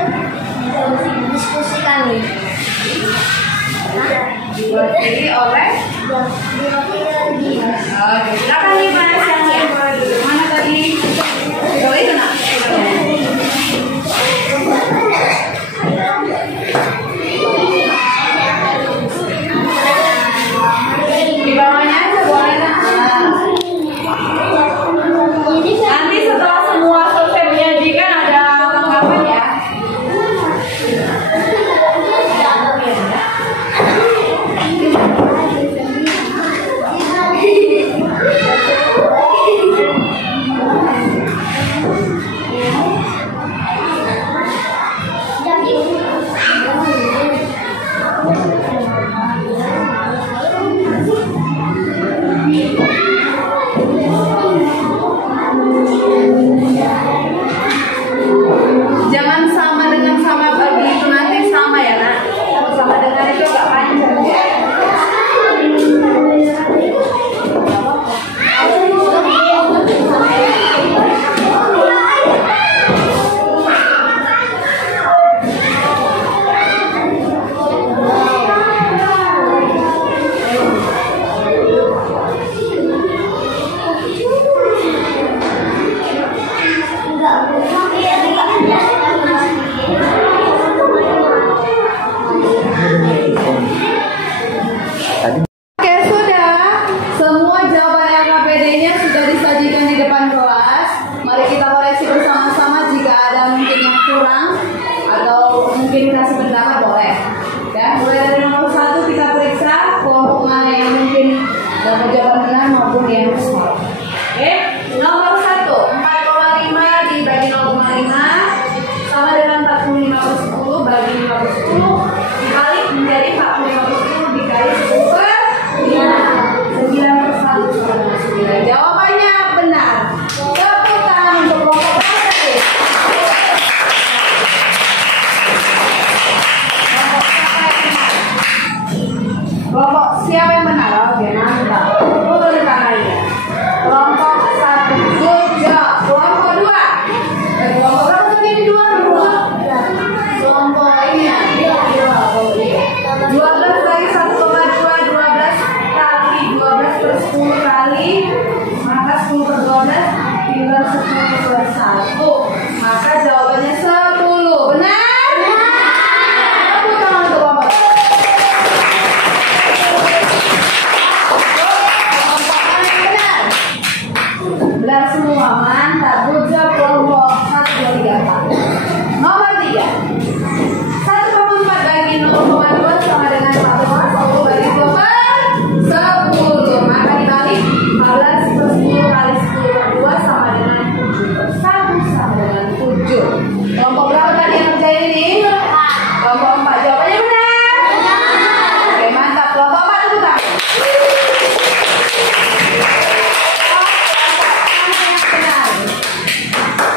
diskusi kami. Diwakili oleh. Oke, silakan nih Mas yang boleh dulu. Mana tadi? Kalau itu nak. Di bawahnya boleh nak. Nanti setelah semua survei menyajikan ada tanggapan ya. Jangan sama dengan sama bagi itu nanti sama ya nak. Sama dengan itu agak panjang ya. Oke, sudah. Semua jawaban LKPD-nya sudah disajikan di depan kelas. Mari kita koreksi bersama-sama jika ada mungkin yang kurang atau mungkin kasih pendapat boleh. Ya, mulai dari nomor 1 kita periksa kelompok mana yang mungkin dapat jawaban benar maupun yang salah. Oke, nomor 1, 4,5 dibagi 0,5 sama dengan 45/10 bagi 5/10 dibalik menjadi 45/10 dikali 9/1. Jawabannya benar. Tepuk tangan untuk kelompok tadi. Kelompok siapa yang benar? Oke, mantap. Turun tangannya. Kelompok 1. Good job. Kelompok 2. Kelompok berapa tadi? 2. Kelompok ini ya. 12 lagi 1,2 12 kali 12/10 kali maka 10/12 tinggal 10/1. Maka jawabannya 10. Benar? Tepuk tangan untuk kelompok. Kelompok mana yang benar? Benar semua. Mantap. Good job kelompok 1, 2, 3, 4. Nomor 3. 1,4 bagi 0,2 sama dengan 1,10 bagi 2/10. Maka dibalik 14/10 kali 10/2 sama dengan 7/1 sama dengan 7. Kelompok berapa tadi yang kerjain ini? Kelompok 4. Jawabannya benar? Oke, mantap. Kelompok 4 tepuk tangan. Benar.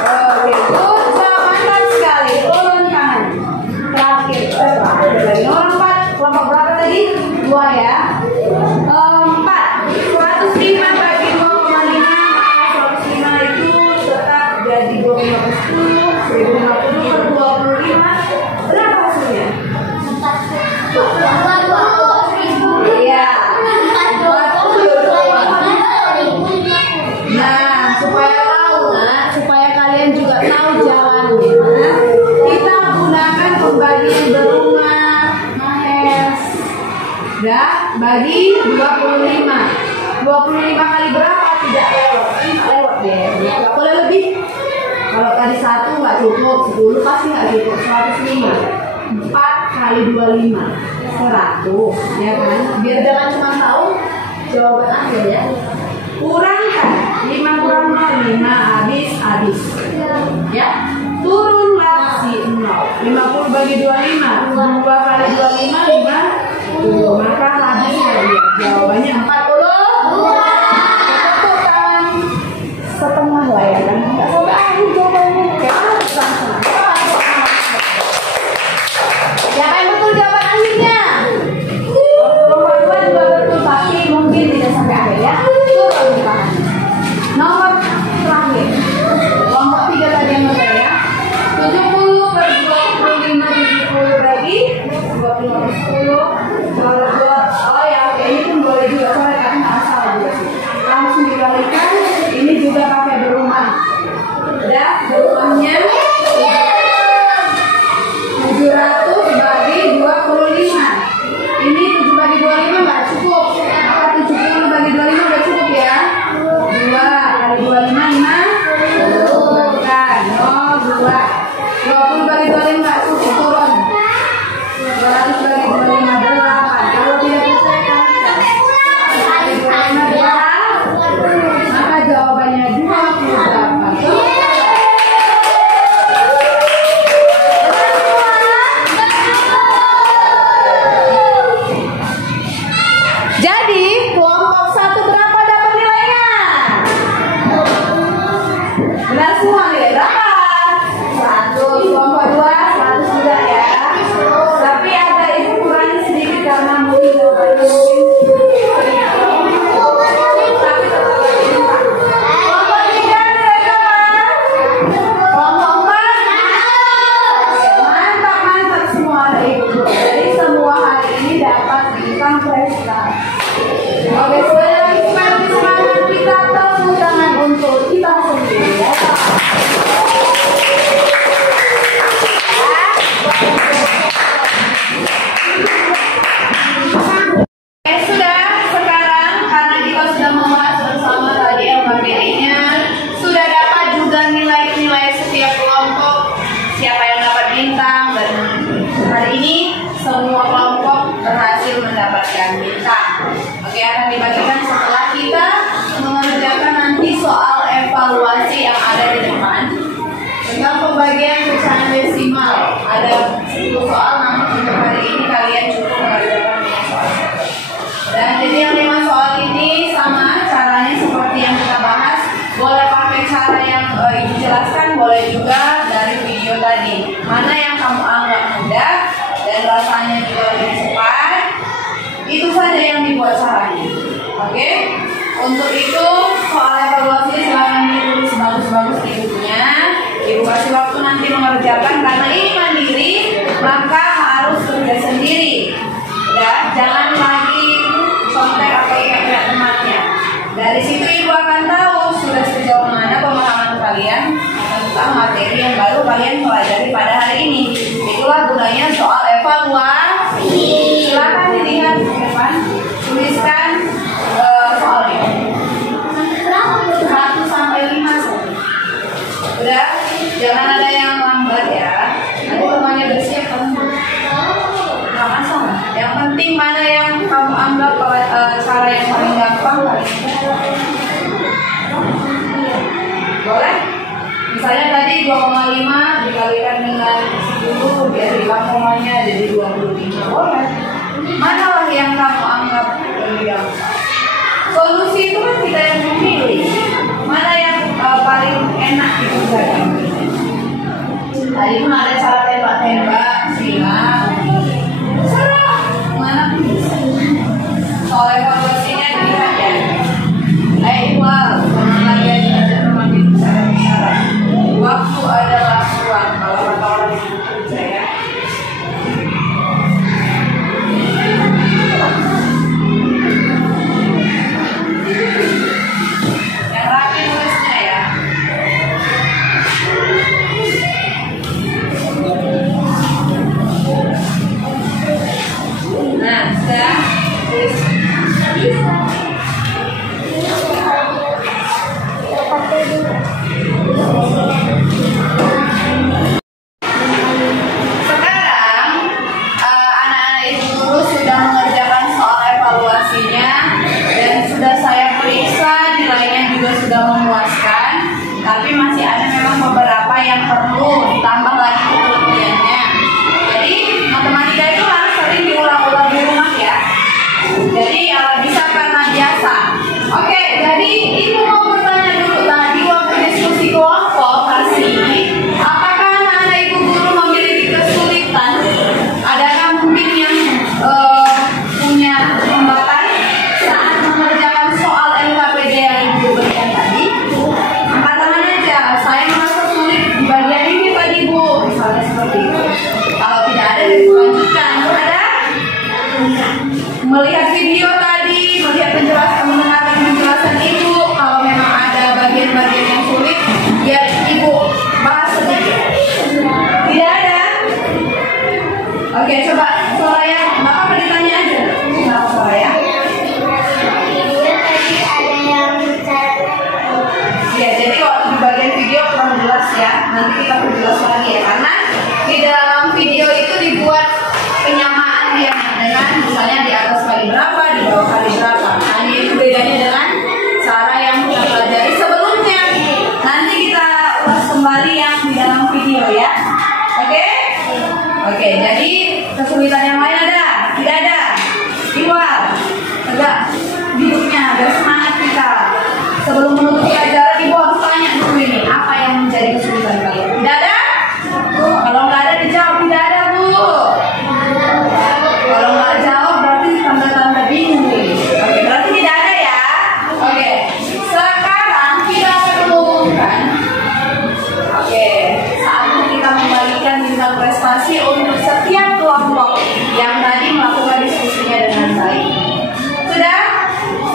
Oke, good job. Mantap sekali. Turun tangan. Terakhir. Dari nomor 4. Kelompok berapa tadi? 2 ya. 4. 105 bagi 2,5 maka 105 itu tetap jadi 25/10. 1050/25. Berapa hasilnya? Iya. 42. Nah, supaya tahu nak, supaya kalian juga tahu jalannya, kita gunakan pembagian berumah Mahes. Ya, bagi 25. 25 kali berapa? Tidak lewat. Lewat deh. Nggak boleh lebih. Kalau tadi 1 nggak cukup, 10 pasti nggak cukup. 105. 4 kali 25. 100. Ya kan? Biar jangan cuma tahu jawaban akhir ya. Kurangkan 5 kurang 5 habis. Ya. Turunlah si 0. 50 bagi 25. 2 kali 25 5. Maka habisnya dia. Jawabannya 40. Tepuk tangan setengah lah ya kan. Enggak sampai akhir jawabannya. Siapa yang betul jawaban akhirnya? Nomor 2 juga betul tapi mungkin tidak sampai akhir ya. Turun tangan. Nomor terakhir. Kelompok 3 tadi yang betul ya. 70 per 25 70 bagi 25 per 10 kalau 2. Oh ya, oke, ini pun boleh juga soalnya kan nggak salah juga sih. Langsung dibalikan. Ini juga pakai berumah. Udah, berumahnya 700 bagi 25. Ini 7 bagi 25 nggak cukup. Maka 70 bagi 25 udah cukup ya. 2 kali 25 5. Bukan. Oh 2. 20 bagi 25 nggak cukup, turun. 200 bagi 25 8. Kalau tidak percaya kali 25 2. Maka jawabannya 28. Jadi kelompok 1 berapa dapat nilainya? Benar semua nilai berapa? 100. Kelompok 2 100 juga ya. Tapi ada ibu kurangnya sedikit karena mungkin jawabannya mungkin. Kelompok 3 nilai berapa? Kelompok 4. Mantap semua ada ibu. Jadi semua hari ini dapat bintang prestasi. Oke, semuanya lagi semangat kita tepuk tangan untuk kita sendiri ya. Oke, sudah sekarang karena kita sudah membahas bersama tadi LKPI-nya, sudah dapat juga nilai-nilai setiap kelompok, siapa yang dapat bintang, dan hari ini semua kelompok berhasil mendapatkan bintang. Oke, akan dibagikan setelah kita mengerjakan nanti soal evaluasi yang ada di depan tentang pembagian pecahan desimal. Ada 10 soal, namun untuk hari ini kalian cukup mengerjakan 5 soal. Dan jadi yang 5 soal ini sama caranya seperti yang kita bahas. Boleh pakai cara yang ibu jelaskan, boleh juga dari video tadi. Mana yang kamu anggap mudah dan rasanya juga lebih cepat, itu saja yang dibuat caranya. Oke? Untuk itu soal evaluasi silahkan ditulis bagus-bagus di bukunya. Ibu kasih waktu nanti mengerjakan karena ini mandiri, maka harus kerja sendiri. Ya, jangan lagi contek atau ikat temannya. Dari situ ibu akan tahu sudah sejauh mana pemahaman kalian tentang materi yang baru kalian pelajari pada hari ini. Itulah gunanya soal evaluasi. Silakan dilihat di depan, tuliskan soalnya 1 sampai 5 saja. Udah, jangan ada yang lambat ya. Nanti semuanya bersiap kan? Nggak masalah. Yang penting mana yang kamu anggap cara yang paling gampang kali. Boleh? Misalnya tadi 2,5 dikalikan dengan 10 biar hilang komanya jadi 25. Boleh. Manalah yang kamu anggap lebih gampang. Solusi itu kan kita yang memilih. Mana yang paling enak dikerjakan. Tadi pun ada cara tembak-tembak, silang. Serah, mana pun bisa. Soal evaluasinya dilihat ya. Iqbal, jangan lagi aja teman bicara. Waktu adalah uang. Kalau kata orang di kerja ya. Yang rapi nulisnya ya. Oke, coba Soraya, Bapak mau ditanya aja. Kenapa Soraya? Video tadi ada yang bicara. Ya, jadi waktu di bagian video kurang jelas ya. Nanti kita perjelas lagi ya, karena di dalam video itu dibuat penyamaan dia dengan misalnya di atas kali berapa, di bawah kali berapa. Nah, ini itu bedanya dengan cara yang kita pelajari sebelumnya. Nanti kita ulas kembali yang di dalam video ya. Oke? Oke, jadi kesulitan yang lain ada? Tidak ada? Iwal, tegak duduknya, biar semangat kita. Sebelum menutup pelajaran, Ibu harus tanya dulu ini, apa yang menjadi kesulitan kalian? Tidak ada? Kalau nggak ada, dijawab tidak ada, Bu. Kalau nggak jawab, berarti tanda-tanda bingung nih. Oke, berarti tidak ada ya? Oke, sekarang kita akan mengumumkan. Oke, saatnya kita membagikan bintang prestasi untuk setiap kelompok yang tadi melakukan diskusinya dengan baik. Sudah?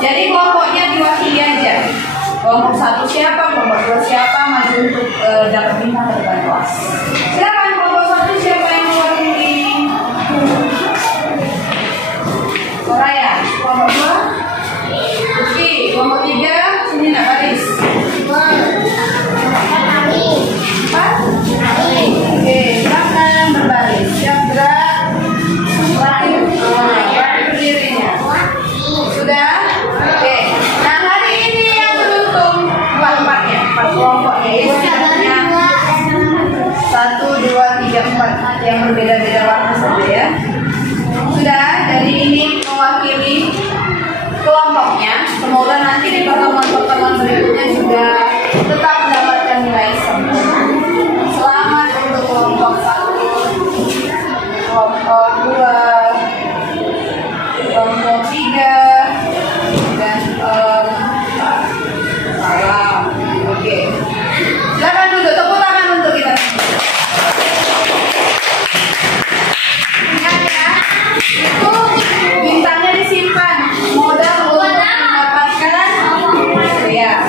Jadi kelompoknya diwakili aja. Kelompok 1 siapa, kelompok 2 siapa, maju untuk dapat bintang ke depan kelas. Silakan kelompok 1 siapa yang mewakili? Soraya. Kelompok 2? Oke, kelompok 3 sini nak baris. 4? Oke, silakan berbaris. Siap gerak. Berdirinya. Sudah? Oke. Nah, hari ini yang beruntung empat-empatnya, 4 kelompoknya. Ibu tidaknya 1, 2, 3, 4 yang berbeda-beda warna saja ya. Sudah, jadi ini mewakili kelompoknya. Semoga nanti di pertemuan-pertemuan berikutnya juga tetap mendapatkan nilai sempurna. Selamat untuk kelompok 1, kelompok 2, kelompok 3, dan salam. Oke. Silakan duduk, tepuk tangan untuk kita. Ingat ya, itu bintangnya disimpan. Modal untuk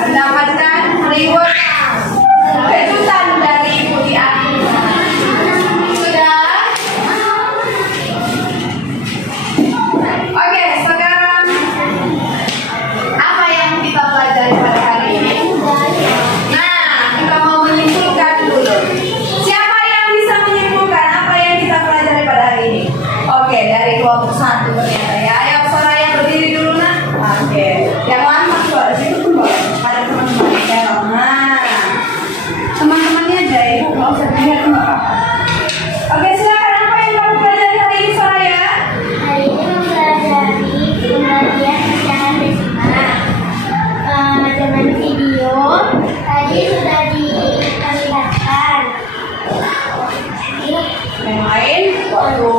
mendapatkan reward kejutan dari Ibu di akhir. Sudah? Oke, sekarang apa yang kita pelajari pada hari ini? Nah, kita mau menyimpulkan dulu. Siapa yang bisa menyimpulkan apa yang kita pelajari pada hari ini? Oke, dari kelompok 1 ternyata ya. Ayo Soraya berdiri dulu nak. Oke, yang lama suara situ pun boleh. Ada teman-teman yang nah, teman-temannya aja Ibu, nggak usah dilihat nggak apa-apa. Oke, silakan apa yang kamu pelajari hari ini Soraya? Hari ini mempelajari pembagian pecahan desimal. Dengan video tadi sudah diperlihatkan. Yang lain waktu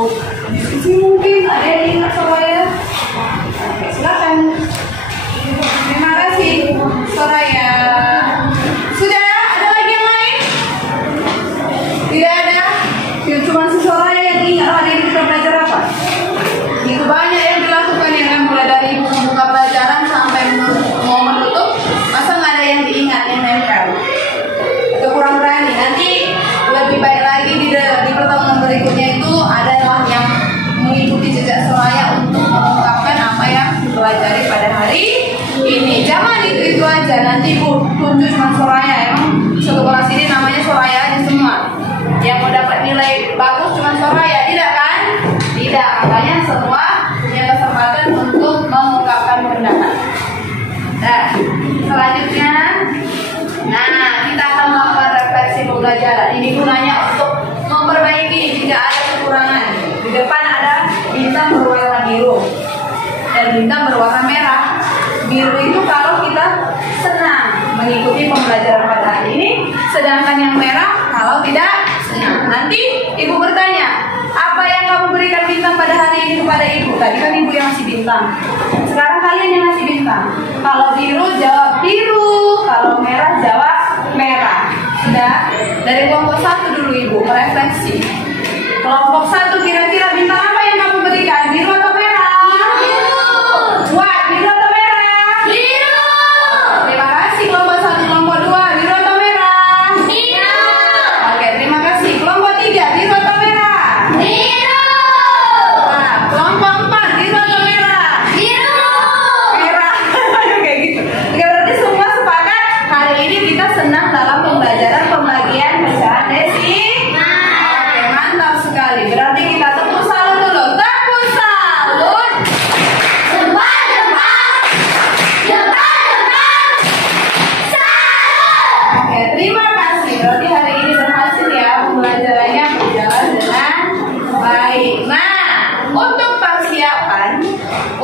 diskusi mungkin ada yang ingat Soraya? Oke, silakan. Terima kasih Soraya. Sudah ada lagi yang lain? Tidak ada? Ya, cuma si Soraya yang ingat hari ini kita belajar apa? Itu banyak yang dilakukan ya kan, mulai dari membuka pelajaran sampai mau menutup. Masa nggak ada yang diingat, yang nempel? Itu kurang berani. Nanti lebih baik lagi di pertemuan berikutnya itu adalah yang mengikuti jejak Soraya untuk mengungkapkan apa yang dipelajari pada hari ini. Jangan itu aja, nanti Bu tunjuk cuma Soraya. Emang satu kelas ini namanya Soraya aja semua. Yang mau dapat nilai bagus cuma Soraya, tidak kan? Tidak, makanya semua punya kesempatan untuk mengungkapkan pendapat. Nah, selanjutnya, nah kita akan melakukan refleksi pembelajaran. Ini gunanya untuk memperbaiki jika ada kekurangan. Di depan ada bintang berwarna biru dan bintang berwarna merah. Biru itu kalau kita senang mengikuti pembelajaran pada hari ini, sedangkan yang merah kalau tidak senang. Nanti Ibu bertanya, apa yang kamu berikan bintang pada hari ini kepada Ibu? Tadi kan Ibu yang ngasih bintang. Sekarang kalian yang ngasih bintang. Kalau biru jawab biru, kalau merah jawab merah. Sudah? Dari kelompok 1 dulu Ibu merefleksi. Kelompok 1 kira-kira bintang apa yang kamu berikan? Biru atau merah? Biru. Wah, biru atau merah? Biru. Terima kasih kelompok 1, kelompok 2, biru atau merah? Biru. Oke, terima kasih. Kelompok 3, biru atau merah? Biru.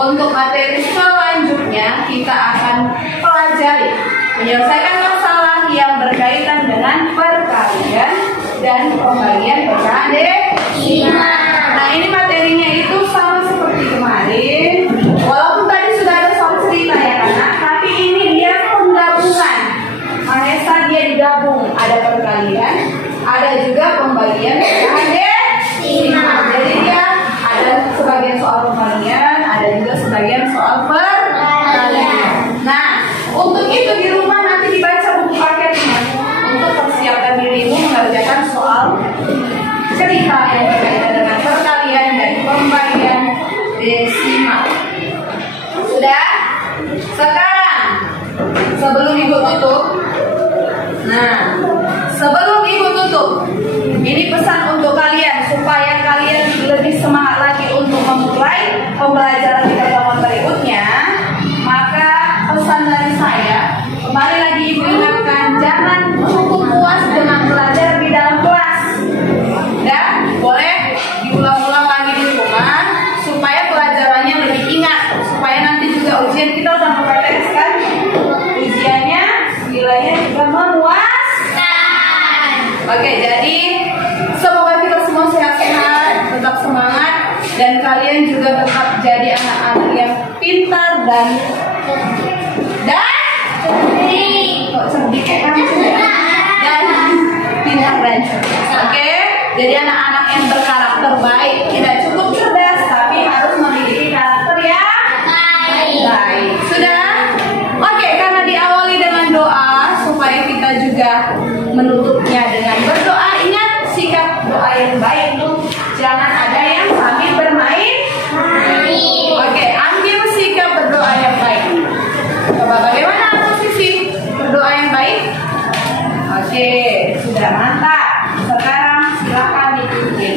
untuk materi selanjutnya kita akan pelajari menyelesaikan masalah yang berkaitan dengan perkalian dan pembagian pecahan desimal. Nah, ini materinya itu sama seperti kemarin. Walaupun tadi sudah ada soal cerita ya anak, tapi ini dia penggabungan. Mahesa dia digabung, ada perkalian, ada juga pembagian pecahan desimal. Jadi dia ada sebagian soal pembagian, ada juga sebagian soal perkalian. Nah, untuk itu di rumah nanti dibaca buku paketnya untuk persiapkan dirimu mengerjakan soal cerita yang berkaitan dengan perkalian dan pembagian desimal. Sudah? Sekarang sebelum ibu tutup, sebelum ibu tutup, ini pesan untuk kalian supaya kalian lebih semangat lagi untuk memulai pembelajaran di pertemuan berikutnya. Maka pesan dari saya, kembali lagi ibu ingatkan, jangan cukup puas dengan belajar di dalam kelas. Dan boleh diulang-ulang lagi di rumah supaya pelajarannya lebih ingat, supaya nanti juga ujian kita udah mempraktekkan ujiannya nilainya juga memuaskan. Oke, jadi semoga kita semua sehat-sehat, tetap semangat, dan kalian juga tetap jadi anak-anak yang pintar dan cerdik kayak kamu ya, dan pintar dan cerdas. Oke, jadi anak-anak yang berkarakter baik, tidak cukup cerdas tapi harus memiliki karakter yang baik. Sudah? Oke, karena diawali dengan doa supaya kita juga menutupnya dengan berdoa. Ingat sikap doa yang baik itu jangan ada yang sambil bermain. Oke, ambil sikap berdoa yang baik. Coba bagaimana posisi berdoa yang baik? Oke, sudah mantap. Sekarang silakan diikuti.